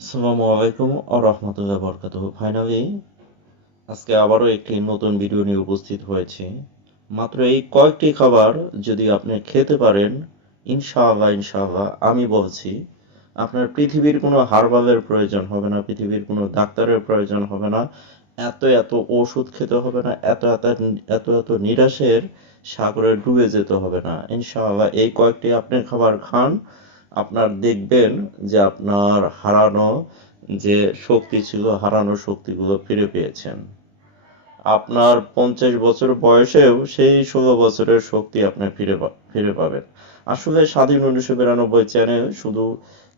আসসালামু আলাইকুম ও রহমতুল্লাহ বরকাতুহু। ফাইনালি আজকে আবারও একটি নতুন ভিডিও নিয়ে উপস্থিত হয়েছি। মাত্র এই কয়েকটি খাবার যদি আপনি খেতে পারেন, ইনশাআল্লাহ ইনশাআল্লাহ আমি বলছি, আপনার পৃথিবীর কোনো হার্বালের প্রয়োজন হবে না, পৃথিবীর কোনো ডাক্তারের প্রয়োজন হবে না, এত এত ওষুধ খেতে হবে না, এত এত এত এত নিরাশের সাগরে ডুবে যেতে হবে না। ইনশাআল্লাহ এই কয়েকটি আপনি খাবার খান, আপনার দেখবেন যে আপনার হারানো যে শক্তি ছিল, হারানো শক্তিগুলো ফিরে পেয়েছেন। আপনার 50 বছর বয়সেও সেই 16 বছরের শক্তি আপনি ফিরে পাবেন। আসলে স্বাধীন 1992 চ্যানেল শুধু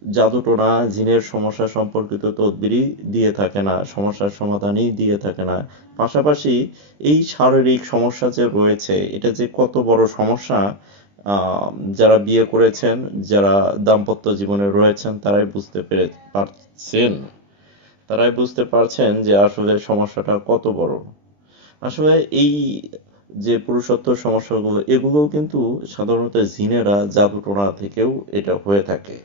জাদুটোনা জিনের সমস্যা সম্পর্কিত তদবিরই দিয়ে থাকে না, সমস্যার সমাধানই দিয়ে থাকে না, পাশাপাশি এই শারীরিক সমস্যা যে রয়েছে এটা যে কত বড় সমস্যা, আহ, যারা বিয়ে করেছেন, যারা দাম্পত্য জীবনে রয়েছেন তারাই বুঝতে পারছেন যে আসলে সমস্যাটা কত বড়। আসলে এই যে পুরুষত্ব সমস্যাগুলো এগুলোও কিন্তু সাধারণত জিনেরা জাদুটোনা থেকেও এটা হয়ে থাকে।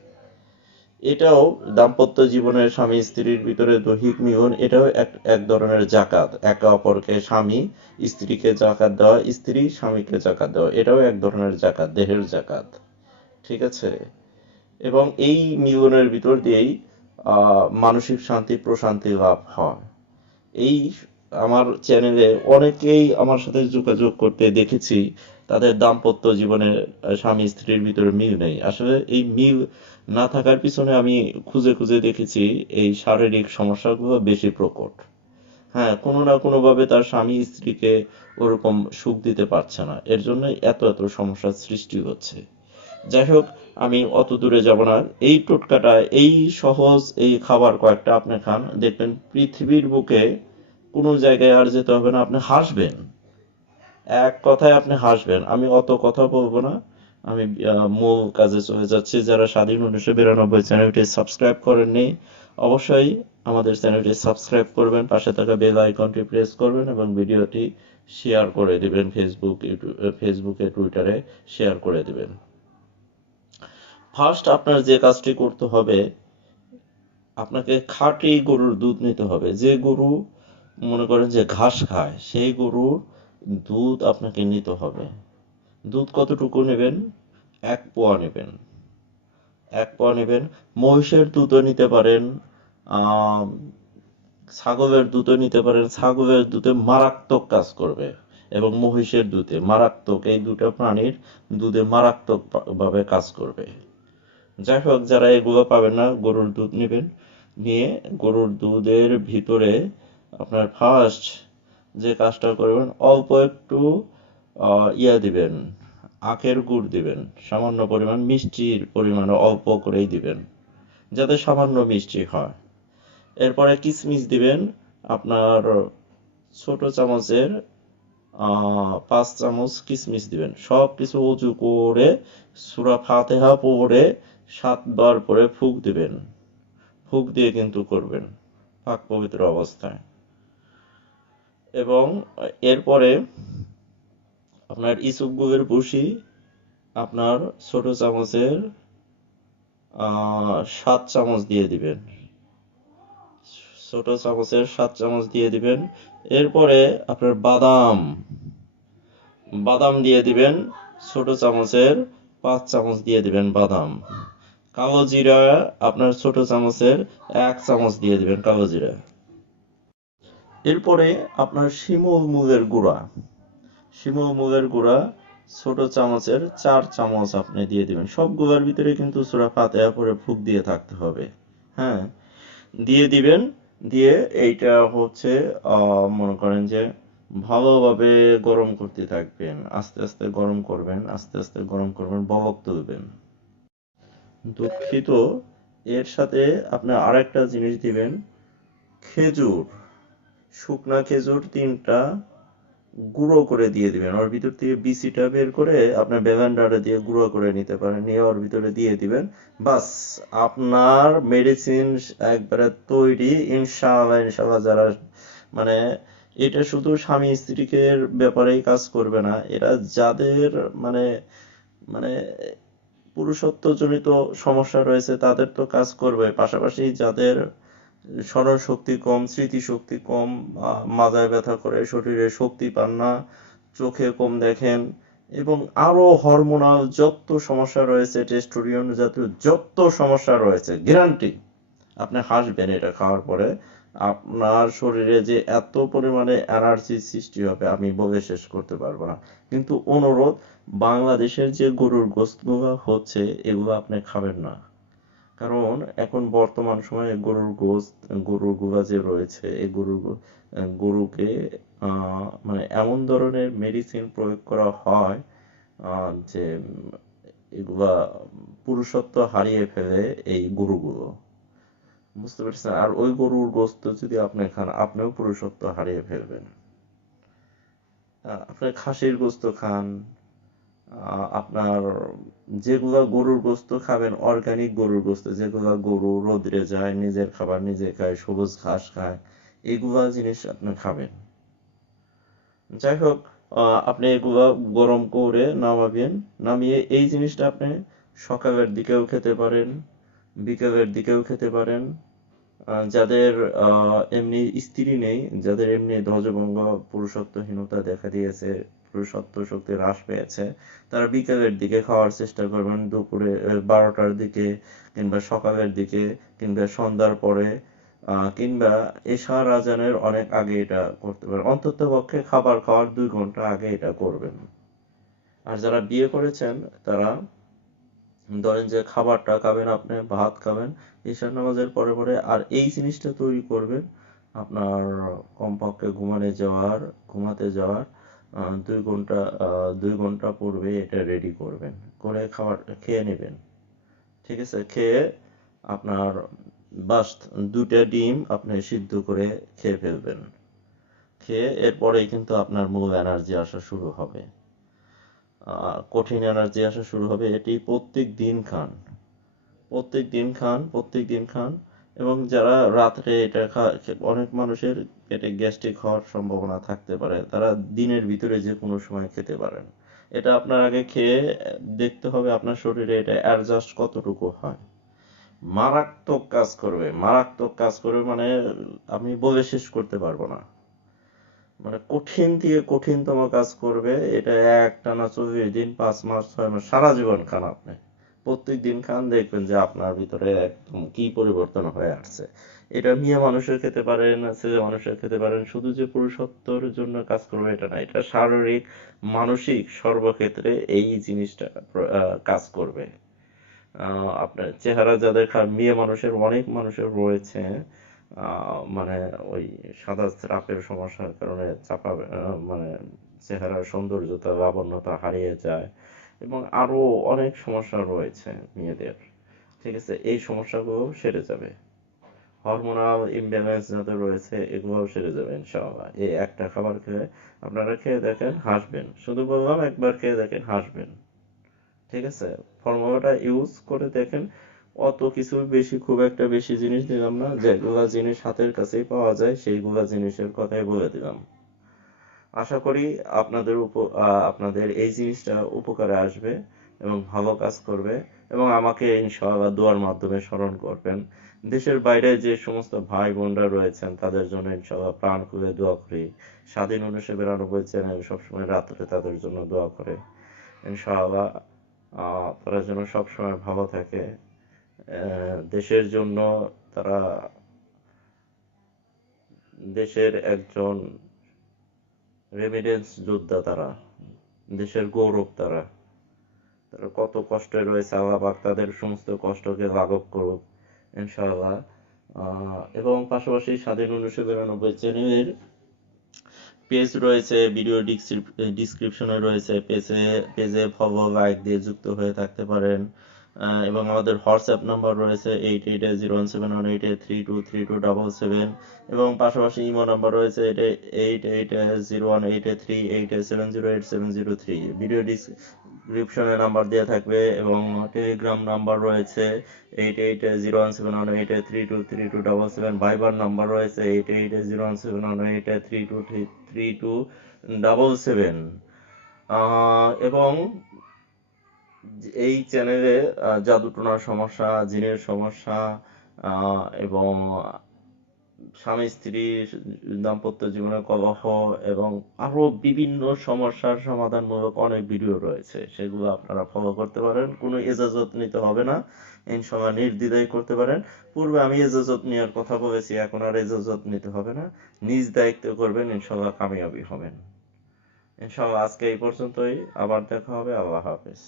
এটাও দাম্পত্য জীবনের স্বামী স্ত্রীর ভিতরে দৈহিক মিলন, এটাও এক এক ধরনের জাকাত। একে অপরকে স্বামী স্ত্রীকে জাকাত দেওয়া, স্ত্রী স্বামীকে জাকাত দেওয়া, এটাও এক ধরনের জাকাত, দেহের জাকাত। ঠিক আছে? এবং এই মিলনের ভিতর দিয়েই মানসিক শান্তি প্রশান্তি লাভ হয়। এই আমার চ্যানেলে অনেকেই আমার সাথে যোগাযোগ করতে দেখেছি, তাদের দাম্পত্য জীবনে স্বামী স্ত্রীর ভিতরে মিল নেই। আসলে এই মিল না থাকার পিছনে আমি খুঁজে খুঁজে দেখেছি এই শারীরিক সমস্যাগুলো বেশি প্রকট। হ্যাঁ, কোনো না কোনো ভাবে তার স্বামী স্ত্রীকে ওরকম সুখ দিতে পারছে না, এর জন্যই এত এত সমস্যার সৃষ্টি হচ্ছে। যাই হোক, আমি অত দূরে যাব না। এই টোটকাটা, এই সহজ এই খাবার কয়েকটা আপনি খান, দেখবেন পৃথিবীর বুকে কোনো জায়গায় আর যেতে হবে না, আপনি হাসবেন। এক কথায় আপনি হাসবেন। আমি অত কথা বলবো না, আমি মূল কাজে চলে যাচ্ছি। যারা স্বাধীন 1992 চ্যানেলটি সাবস্ক্রাইব করেননি, অবশ্যই আমাদের চ্যানেলটি সাবস্ক্রাইব করবেন, পাশে থাকা বেল আইকনটি প্রেস করবেন এবং ভিডিওটি শেয়ার করে দিবেন, ফেসবুকে টুইটারে শেয়ার করে দিবেন। ফার্স্ট আপনার যে কাজটি করতে হবে, আপনাকে খাঁটি গরুর দুধ নিতে হবে। যে গরু মনে করেন যে ঘাস খায়, সেই গরুর দুধ আপনাকে নিতে হবে। দুধ কতটুকু নেবেন? 1 পোয়া নেবেন। 1 পোয়া নেবেন। মহিষের দুধও নিতে পারেন, আহ ছাগলের দুধও নিতে পারেন। ছাগলের দুধে মারাত্মক কাজ করবে এবং মহিষের দুধে মারাত্মক, এই দুটো প্রাণীর দুধে মারাত্মক ভাবে কাজ করবে। যাই হোক, যারা এগুলো পাবেন না, গরুর দুধ নেবেন। নিয়ে গরুর দুধের ভিতরে আপনার ফার্স্ট যে কাজটা করবেন, অল্প একটু দিবেন, আখের গুড় দিবেন, সামান্য পরিমাণ, মিষ্টির পরিমাণ অল্প করেই দিবেন, যাতে সামান্য মিষ্টি হয়। এরপরে কিশমিশ দিবেন, আপনার ছোট চামচের 5 চামচ কিশমিশ দিবেন। সব কিছু উঁচু করে সূরা ফাতিহা পড়ে 7 বার করে ফুঁক দিবেন। ফুঁক দিয়ে কিন্তু করবেন পাক পবিত্র অবস্থায়। এবং এরপরে আপনার ইসবগুলের ভুসি আপনার ছোট চামচের 7 চামচ দিয়ে দিবেন। ছোট চামচের 7 চামচ দিয়ে দিবেন। এরপরে আপনার বাদাম বাদাম দিয়ে দিবেন, ছোট চামচের 5 চামচ দিয়ে দিবেন বাদাম। কালো জিরা আপনার ছোট চামচের 1 চামচ দিয়ে দিবেন কালো জিরা। এরপরে আপনার শিমুল মুগের গুঁড়া ছোট চামচের 4 চামচ আপনি দিয়ে দিবেন। সবগুলোর ভিতরে কিন্তু সূরা ফাতিহা পড়ে ফুঁক দিয়ে থাকতে হবে। হ্যাঁ, দিয়ে দিবেন। দিয়ে এইটা হচ্ছে মনে করেন যে ভালোভাবে গরম করতে থাকবেন, আস্তে আস্তে গরম করবেন, আস্তে আস্তে গরম করবেন, বলক তুলবেন। দুঃখিত, এর সাথে আপনি আরেকটা জিনিস দিবেন, খেজুর, শুকনা খেজুর 3টা গুঁড়ো করে দিয়ে দিবেন। ওর ভিতর থেকে বিচিটা বের করে আপনার ব্লেন্ডারে দিয়ে গুঁড়ো করে নিতে পারেন, নিয়ে ওর ভিতরে দিয়ে দিবেন। বাস, আপনার মেডিসিন একবারে তৈরি। ইনশাআল্লাহ ইনশাআল্লাহ। যারা মানে এটা শুধু স্বামী স্ত্রীর ব্যাপারেই কাজ করবে না, এরা যাদের মানে মানে পুরুষত্বজনিত সমস্যা রয়েছে তাদের তো কাজ করবে, পাশাপাশি যাদের স্মরণ শক্তি কম, স্মৃতিশক্তি কম, মাজায় ব্যথা করে, শরীরে শক্তি পান না, চোখে কম দেখেন, এবং আরো হরমোনাল যত সমস্যা রয়েছে, টেস্টোস্টেরন জাতীয় যত সমস্যা রয়েছে, গ্যারান্টি আপনি হাসবেন এটা খাওয়ার পরে। আপনার শরীরে যে এত পরিমাণে এনার্জি সৃষ্টি হবে আমি বলে শেষ করতে পারবো না। কিন্তু অনুরোধ, বাংলাদেশের যে গরুর গোশতগুলো হচ্ছে এগুলো আপনি খাবেন না। কারণ এখন বর্তমান সময়ে গরুর গোশত, গরুর গুলা যে রয়েছে এই গরুকে মানে এমন ধরনের মেডিসিন প্রয়োগ করা হয় যে এগুলা পুরুষত্ব হারিয়ে ফেলে এই গরুগুলো, বুঝতে পারছেন? আর ওই গরুর গোশত যদি আপনি খান আপনিও পুরুষত্ব হারিয়ে ফেলবেন। আপনি খাসির গোশত খান, আপনার যেগুলা গরুর গোশত খাবেন, অর্গানিক গরুর গোশত, যেগুলা গরু রোদরে যায়, নিজের খাবার নিজে খায়, সবুজ ঘাস খায়, এগুলা জিনিস আপনি খাবেন। যাই হোক, আপনি এগুলা গরম করে নামাবেন, নামিয়ে এই জিনিসটা আপনি সকালের দিকেও খেতে পারেন, বিকেলের দিকেও খেতে পারেন। যাদের এমনি স্ত্রী নেই, যাদের এমনি ধ্বজভঙ্গ, পুরুষত্বহীনতা দেখা দিয়েছে, পুরুষত্ব শক্তি হ্রাস পেয়েছে, তারা বিকেলের দিকে খাওয়ার চেষ্টা করবেন, দুপুরে 12টার দিকে, কিংবা সকালের দিকে, কিংবা সন্ধ্যার পরে, কিংবা এশার আজানের অনেক আগে এটা করতে পারেন। অন্তত পক্ষে খাবার খাওয়ার 2 ঘন্টা আগে এটা করবেন। আর যারা বিয়ে করেছেন তারা ধরেন যে খাবারটা খাবেন, আপনি ভাত খাবেন ঈশার নামাজের পরে পরে, আর এই জিনিসটা তৈরি করবেন আপনার কমপক্ষে ঘুমাতে যাওয়ার 2 ঘন্টা 2 ঘন্টা পূর্বে এটা রেডি করবেন, করে খাবার খেয়ে নেবেন। ঠিক আছে? খেয়ে আপনার বাস 2টা ডিম আপনি সিদ্ধ করে খেয়ে ফেলবেন। খেয়ে এরপরেই কিন্তু আপনার মূল এনার্জি আসা শুরু হবে, কঠিন এনার্জি আসা শুরু হবে। এটি প্রত্যেক দিন খান, প্রত্যেক দিন খান। এবং যারা রাত্রে এটা অনেক মানুষের পেটে গ্যাস্ট্রিক হওয়ার সম্ভাবনা থাকতে পারে, তারা দিনের ভিতরে যে কোনো সময় খেতে পারেন। এটা আপনার আগে খেয়ে দেখতে হবে আপনার শরীরে এটা অ্যাডজাস্ট কতটুকু হয়। মারাত্মক কাজ করবে, মানে আমি বলে শেষ করতে পারবো না। মানে কঠিন থেকে কঠিনতম কাজ করবে এটা। একটানা 40 দিন, 5 মাস, 6 মাস, সারা জীবন খান আপনি, প্রত্যেক দিন খান, দেখবেন যে আপনার ভিতরে একদম কি পরিবর্তন হয়ে আসছে। এটা মেয়ে মানুষের খেতে পারেন, ছেলে মানুষের খেতে পারেন, শুধু যে পুরুষত্বের জন্য কাজ করবে এটা না, এটা শারীরিক, মানসিক সর্বক্ষেত্রে এই জিনিসটা কাজ করবে। আপনার চেহারা যাদের মেয়ে মানুষের, অনেক মানুষের রয়েছে মানে ওই সাদা স্রাপের সমস্যার কারণে মানে চেহারার সৌন্দর্যতা, লাবণ্যতা হারিয়ে যায়, এবং আরো অনেক সমস্যা রয়েছে মেয়েদের। ঠিক আছে? এই সমস্যাগুলো সেরে যাবে। হরমোনাল ইমব্যালেন্স যাদের রয়েছে এগুলোও সেরে যাবে ইনশাআল্লাহ। এই একটা খাবার খেয়ে আপনারা খেয়ে দেখেন, হাসবেন। শুধু বললাম একবার খেয়ে দেখেন, হাসবেন। ঠিক আছে? ফর্মুলাটা ইউজ করে দেখেন। অত কিছু বেশি, খুব একটা বেশি জিনিস দিলাম না, যেগুলা জিনিস হাতের কাছেই পাওয়া যায় সেইগুলা জিনিসের কথাই বলে দিলাম। আশা করি আপনাদের এই জিনিসটা উপকারে আসবে এবং ভালো কাজ করবে, এবং আমাকে ইনশাআল্লাহ দোয়ার মাধ্যমে স্মরণ করবেন। দেশের বাইরে যে সমস্ত ভাই বোনরা রয়েছেন তাদের জন্য ইনশাআল্লাহ প্রাণ খুলে দোয়া করি। স্বাধীন 1992 চ্যানেল সবসময় রাত্রে তাদের জন্য দোয়া করে। ইনশাআল্লাহ তারা যেন সবসময় ভালো থাকে। দেশের জন্য তারা দেশের একজন রেমিডেন্স যোদ্ধা, তারা দেশের গৌরব, তারা তারা কত কষ্টে রয়েছে, আল্লাহ পাক তাদের সমস্ত কষ্টকে লাঘব করুক ইনশাআল্লাহ। এবং পাশাপাশি স্বাধীন 1992 চ্যানেলের পেজ রয়েছে, ভিডিও ডিসক্রিপশনে রয়েছে, পেজে ফলো, লাইক দিয়ে যুক্ত হয়ে থাকতে পারেন। এবং আমাদের হোয়াটসঅ্যাপ নাম্বার রয়েছে 880178323277, এবং পাশাপাশি ইমো নাম্বার রয়েছে 880183870870. ভিডিও ডিসক্রিপশনে নাম্বার দেওয়া থাকবে, এবং টেলিগ্রাম নাম্বার রয়েছে 880178323277. ভাইবার নাম্বার রয়েছে 880178323277, এবং এই চ্যানেলে জাদুটোনার সমস্যা, জিনের সমস্যা, এবং স্বামী স্ত্রীর দাম্পত্য জীবনের কলহ এবং আরো বিভিন্ন সমস্যার সমাধানমূলক অনেক ভিডিও রয়েছে, সেগুলো আপনারা ফলো করতে পারেন, কোনো এজাজত নিতে হবে না, ইনশাল্লাহ নির্দ্বিধায় করতে পারেন। পূর্বে আমি এজাজত নেওয়ার কথা বলেছি, এখন আর এজাজত নিতে হবে না, নিজ দায়িত্ব করবেন, ইনশাল্লাহ কামিয়াবি হবেন। ইনশাল্লাহ আজকে এই পর্যন্তই, আবার দেখা হবে, আল্লাহ হাফেজ।